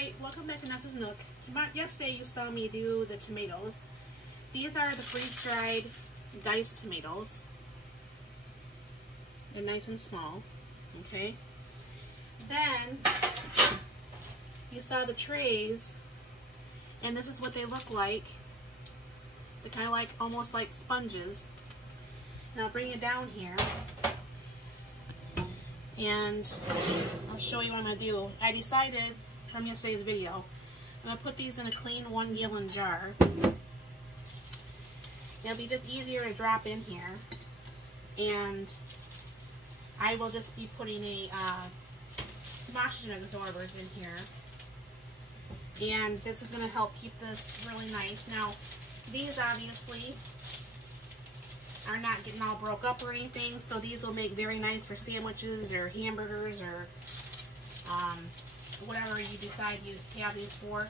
Alright, welcome back to Nessa's Nook. Yesterday you saw me do the tomatoes. These are the freeze-dried diced tomatoes. They're nice and small, okay? Then you saw the trays, and this is what they look like. They're kind of like, almost like sponges. And I'll bring you down here, and I'll show you what I'm going to do. I decided from yesterday's video, I'm going to put these in a clean 1 gallon jar. It'll be just easier to drop in here, and I will just be putting some oxygen absorbers in here, and this is going to help keep this really nice. Now these obviously are not getting all broke up or anything, so these will make very nice for sandwiches or hamburgers or whatever you decide you have these for.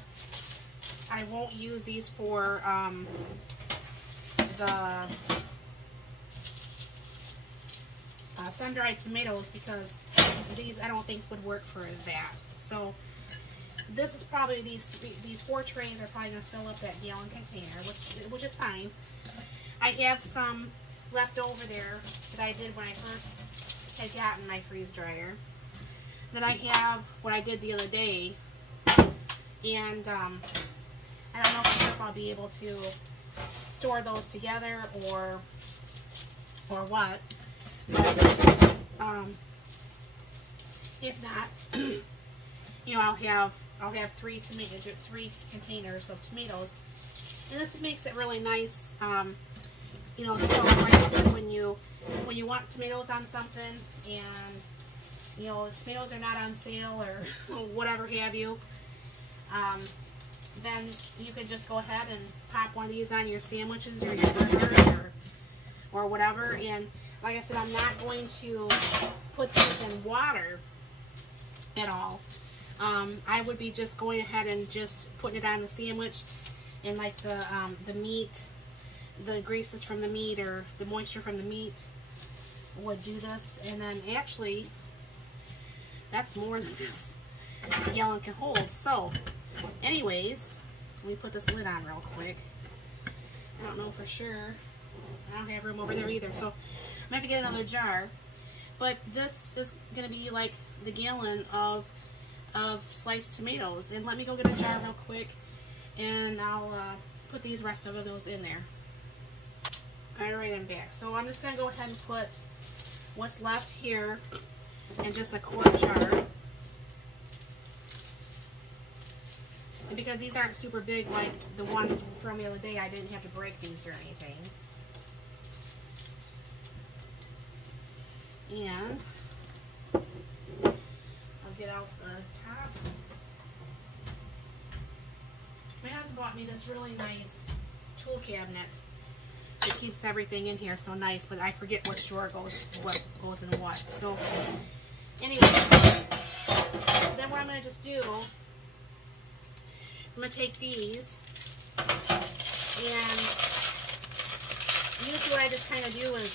I won't use these for the sun-dried tomatoes because these I don't think would work for that. So this is probably these 4 trays are probably going to fill up that gallon container, which is fine. I have some left over there that I did when I first had gotten my freeze dryer. Then I have what I did the other day, and I don't know if I'll be able to store those together or what. But, if not, you know, I'll have 3 containers of tomatoes, and this makes it really nice. You know, so like I said, when you want tomatoes on something, and you know, the tomatoes are not on sale or whatever have you, then you can just go ahead and pop one of these on your sandwiches or your burgers or whatever. And like I said, I'm not going to put these in water at all. I would be just going ahead and just putting it on the sandwich, and like the meat, the greases from the meat or the moisture from the meat would do this. And then actually that's more than this gallon can hold. So anyways, let me put this lid on real quick. I don't know for sure. I don't have room over there either, so I'm gonna have to get another jar. But this is gonna be like the gallon of sliced tomatoes. And let me go get a jar real quick, and I'll put these rest of those in there. Alright, I'm back. So I'm just gonna go ahead and put what's left here in just a quart jar. And because these aren't super big like the ones from the other day, I didn't have to break these or anything. And I'll get out the tops. My husband bought me this really nice tool cabinet. It keeps everything in here so nice, but I forget what drawer what goes in what. So anyway, then what I'm going to just do, I'm going to take these, and usually what I just kind of do is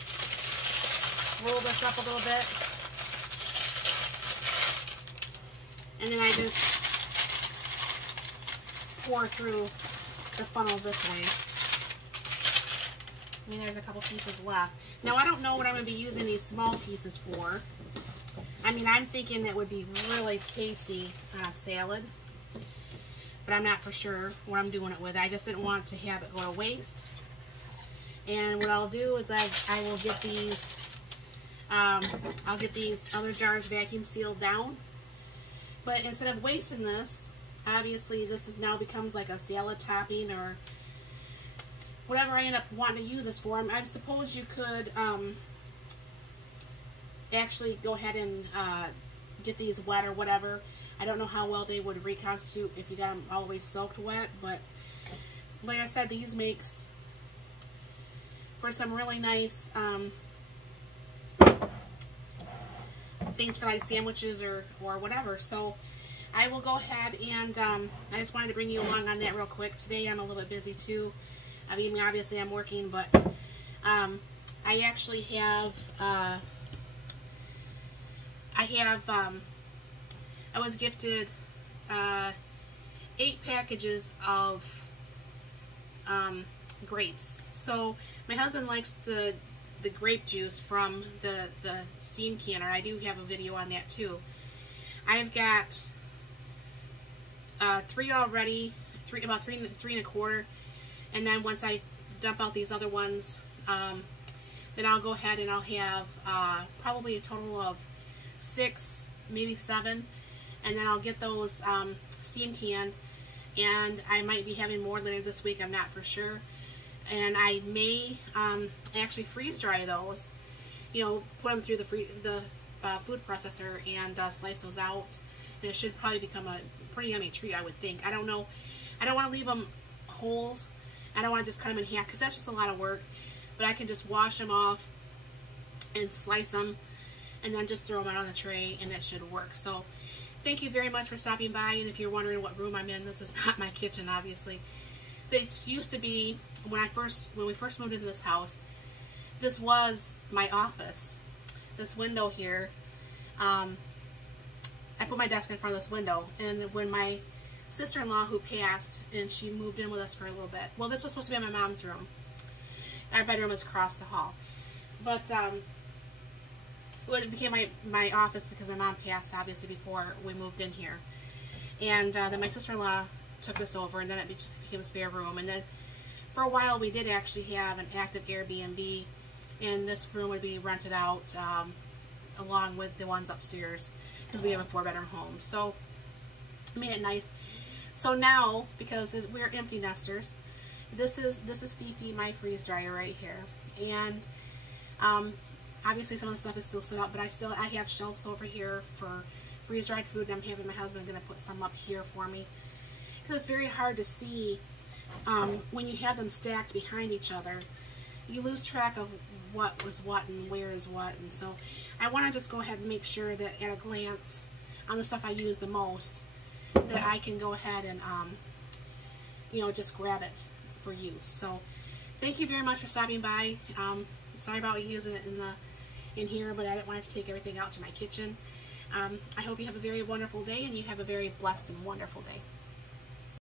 roll this up a little bit, and then I just pour through the funnel this way. I mean, there's a couple pieces left. Now, I don't know what I'm going to be using these small pieces for. I mean, I'm thinking that would be really tasty on a salad, but I'm not for sure what I'm doing it with. I just didn't want to have it go to waste. And what I'll do is I will get these, I'll get these other jars vacuum sealed down. But instead of wasting this, obviously this is now becomes like a salad topping or whatever I end up wanting to use this for. I suppose you could actually go ahead and get these wet or whatever. I don't know how well they would reconstitute if you got them all the way soaked wet, but like I said, these makes for some really nice things for like sandwiches or whatever. So I will go ahead and I just wanted to bring you along on that real quick. Today I'm a little bit busy too. I mean, obviously I'm working, but I actually have I was gifted 8 packages of grapes. So my husband likes the grape juice from the steam canner. I do have a video on that too. I've got 3 already, about three and a quarter, and then once I dump out these other ones, then I'll go ahead and I'll have probably a total of 6, maybe 7, and then I'll get those steam canned, and I might be having more later this week, I'm not for sure. And I may actually freeze dry those, you know, put them through the food processor and slice those out, and it should probably become a pretty yummy treat, I would think. I don't know. I don't want to leave them holes. I don't want to just cut them in half because that's just a lot of work. But I can just wash them off and slice them and then just throw them out on the tray, and that should work. So thank you very much for stopping by. And if you're wondering what room I'm in, this is not my kitchen, obviously. This used to be, when we first moved into this house, this was my office. This window here, I put my desk in front of this window, and when my sister-in-law, who passed, and she moved in with us for a little bit, well, this was supposed to be my mom's room. Our bedroom was across the hall, but it became my office because my mom passed, obviously, before we moved in here. And then my sister-in-law took this over, and then it just became a spare room. And then for a while we did actually have an active Airbnb, and this room would be rented out along with the ones upstairs because we have a 4-bedroom home. So I made it nice. So now, because we're empty nesters, this is Fifi, my freeze dryer right here. And obviously some of the stuff is still set up, but I have shelves over here for freeze dried food, and I'm having my husband going to put some up here for me, because it's very hard to see when you have them stacked behind each other. You lose track of what was what and where is what, and so I want to just go ahead and make sure that at a glance on the stuff I use the most, that I can go ahead and you know, just grab it for use. So thank you very much for stopping by. Sorry about using it in here, but I didn't want to take everything out to my kitchen. I hope you have a very wonderful day, and you have a very blessed and wonderful day.